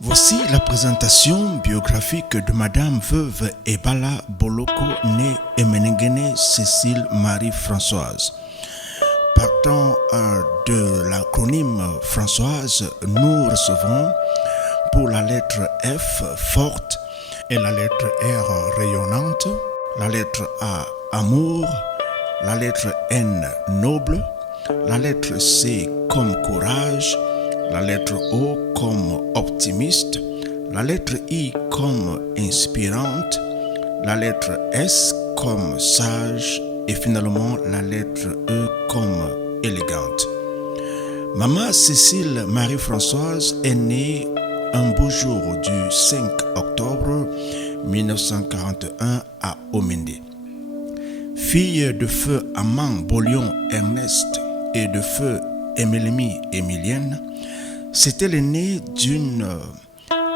Voici la présentation biographique de Madame Veuve Ebala Boloko, née Emenengene Cécile Marie-Françoise. Partant de l'acronyme Françoise, nous recevons pour la lettre F forte et la lettre R rayonnante, la lettre A amour, la lettre N noble, la lettre C comme courage, la lettre O comme optimiste, la lettre I comme inspirante, la lettre S comme sage et finalement la lettre E comme élégante. Maman Cécile Marie-Françoise est née un beau jour du 5 octobre 1941 à Omende. Fille de feu Amand Bolion Ernest et de feu Émilie Émilienne, c'était l'aînée d'une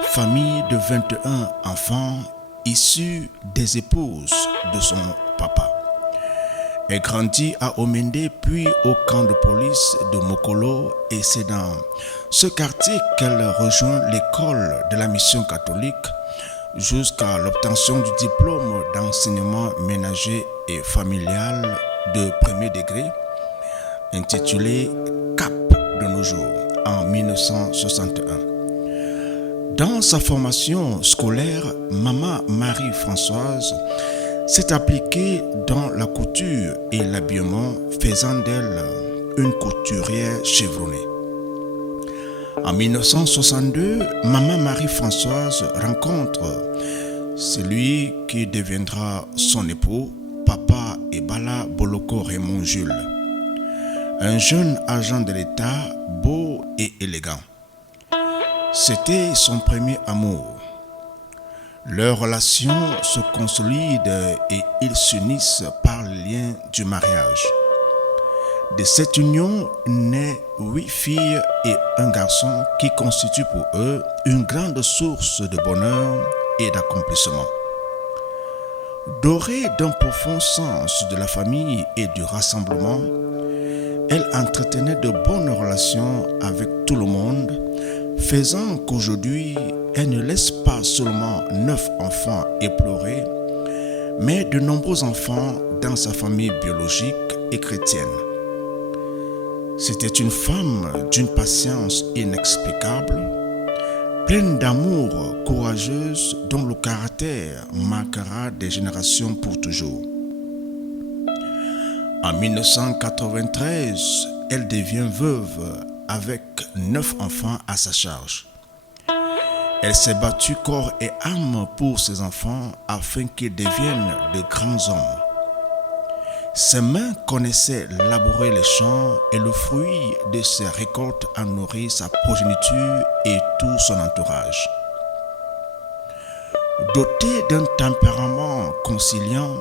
famille de 21 enfants issus des épouses de son papa. Elle grandit à Omende puis au camp de police de Mokolo et c'est dans ce quartier qu'elle rejoint l'école de la mission catholique jusqu'à l'obtention du diplôme d'enseignement ménager et familial de premier degré intitulé CAP de nos jours en 1961. Dans sa formation scolaire, maman Marie-Françoise s'est appliquée dans la couture et l'habillement, faisant d'elle une couturière chevronnée. En 1962, maman Marie-Françoise rencontre celui qui deviendra son époux, papa Ebala Boloko Raymond Jules, un jeune agent de l'État beau et élégant. C'était son premier amour. Leur relation se consolide et ils s'unissent par le lien du mariage. De cette union naît 8 filles et un garçon qui constituent pour eux une grande source de bonheur et d'accomplissement. Dorée d'un profond sens de la famille et du rassemblement, elle entretenait de bonnes relations avec tout le monde, faisant qu'aujourd'hui, elle ne laisse pas seulement 9 enfants éplorés, mais de nombreux enfants dans sa famille biologique et chrétienne. C'était une femme d'une patience inexplicable, pleine d'amour, courageuse, dont le caractère marquera des générations pour toujours. En 1993, elle devient veuve avec 9 enfants à sa charge. Elle s'est battue corps et âme pour ses enfants afin qu'ils deviennent de grands hommes. Ses mains connaissaient labourer les champs et le fruit de ses récoltes a nourri sa progéniture et tout son entourage. Dotée d'un tempérament conciliant,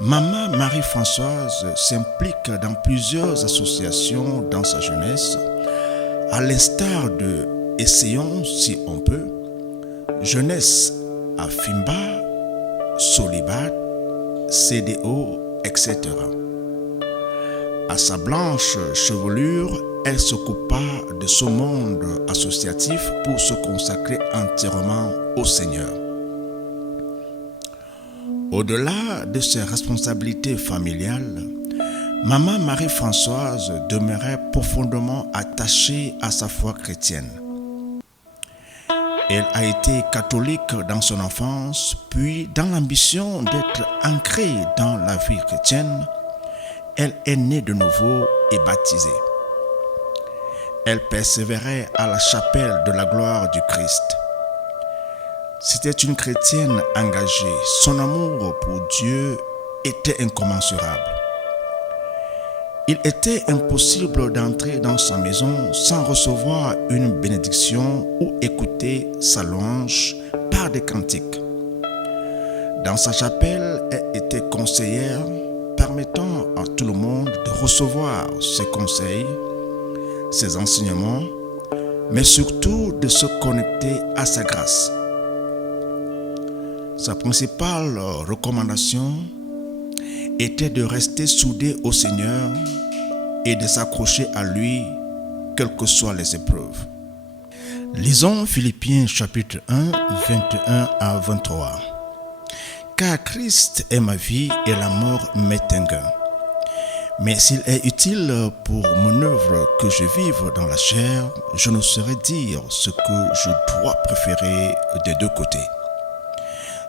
maman Marie-Françoise s'implique dans plusieurs associations dans sa jeunesse, à l'instar de Essayons si on peut, Jeunesse à Fimba, Solibat, CDO, etc. À sa blanche chevelure, elle s'occupa de ce monde associatif pour se consacrer entièrement au Seigneur. Au-delà de ses responsabilités familiales, maman Marie-Françoise demeurait profondément attachée à sa foi chrétienne. Elle a été catholique dans son enfance, puis dans l'ambition d'être ancrée dans la vie chrétienne, elle est née de nouveau et baptisée. Elle persévérait à la chapelle de la gloire du Christ. C'était une chrétienne engagée. Son amour pour Dieu était incommensurable. Il était impossible d'entrer dans sa maison sans recevoir une bénédiction ou écouter sa louange par des cantiques. Dans sa chapelle, elle était conseillère, permettant à tout le monde de recevoir ses conseils, ses enseignements, mais surtout de se connecter à sa grâce. Sa principale recommandation était de rester soudé au Seigneur et de s'accrocher à lui, quelles que soient les épreuves. Lisons Philippiens chapitre 1, 21 à 23. Car Christ est ma vie et la mort m'est un gain. Mais s'il est utile pour mon œuvre que je vive dans la chair, je ne saurais dire ce que je dois préférer des deux côtés.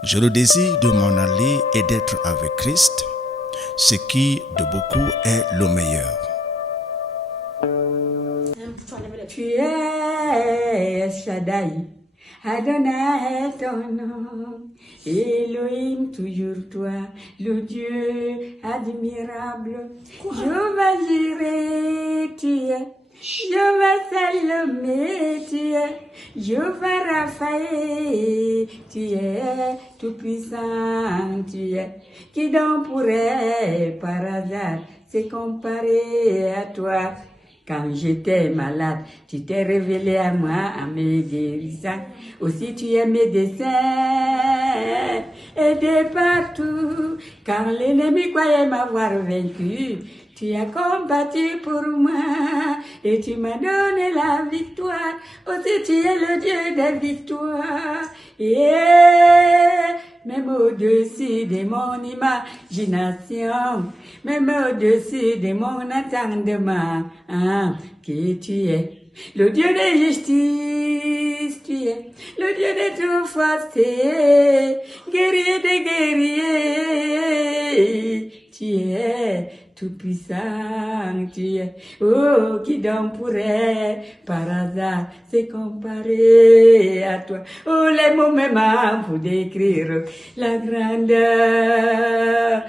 J'ai le désir de m'en aller et d'être avec Christ, ce qui de beaucoup est le meilleur. Tu es Shaddai, Adonai est ton nom, Elohim toujours toi, le Dieu admirable. Jehovah Jireh, tu es, Jehovah Salomé, tu es, Jehovah Raphaël, tu es tout puissant, tu es, qui donc pourrait par hasard se comparer à toi? Quand j'étais malade, tu t'es révélé à moi en me guérissant. Aussi tu es médecin, aidé partout. Quand l'ennemi croyait m'avoir vaincu, tu as combattu pour moi et tu m'as donné la victoire. Aussi tu es le Dieu des victoires. Même au-dessus de mon imagination, même au-dessus de mon attendement, que tu es le Dieu de justice, tu es le Dieu de tout forcé, guerrier des guerriers, tu es tout puissant, tu es, oh, qui donc pourrait par hasard se comparer à toi. Oh, les mots me manquent pour décrire la grandeur.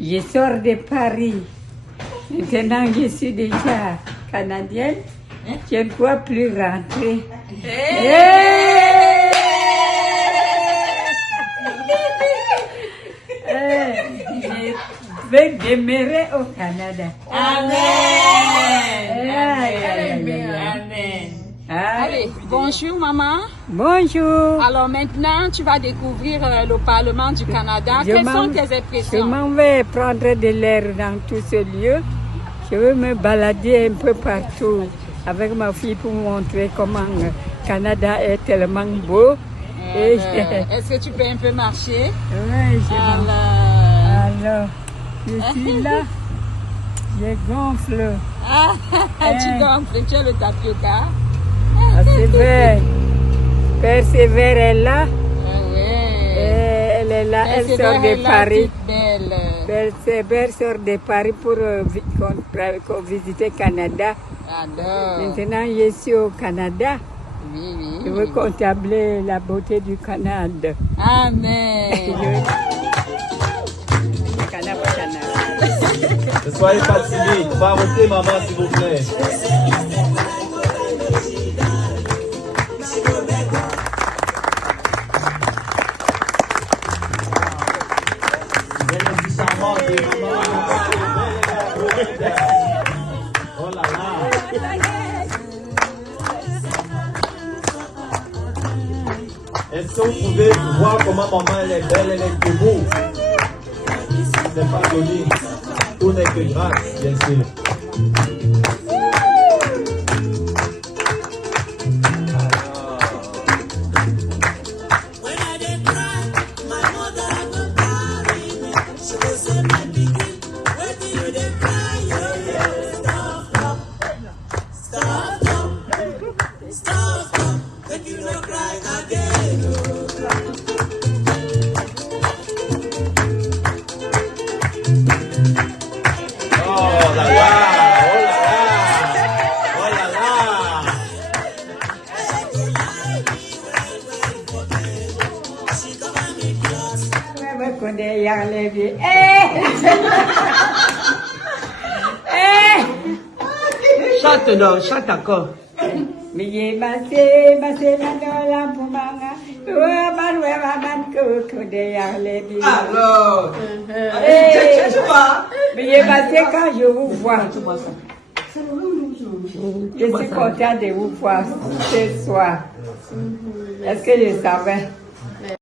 Je sors de Paris. Maintenant, je suis déjà canadienne. Je ne dois plus rentrer. Je vais demeurer au Canada. Amen. Allez, bonjour maman. Bonjour. Alors maintenant, tu vas découvrir le Parlement du Canada. Quelles sont tes Je impressions? m'en vais prendre de l'air dans tout ce lieu. Je veux me balader un peu partout avec ma fille pour montrer comment le Canada est tellement beau. Est-ce que tu peux un peu marcher? Oui, alors, je suis là, je gonfle. Tu gonfles, tu as le tapioca. C'est vrai. Persévère est là. Elle est là, elle sort de Paris. Persévère sort de Paris pour visiter Canada. Maintenant, je suis au Canada. Je veux contempler la beauté du Canada. Amen. Ne soyez pas timide. On va arrêter maman s'il vous plaît. Oh là là. Est-ce que vous pouvez voir comment maman elle est belle, elle est debout? C'est pas joli. Tout n'est que grâce, bien sûr. Chante donc, chante encore. Alors, quand je vous vois, je suis content de vous voir ce soir. Est-ce que je savais?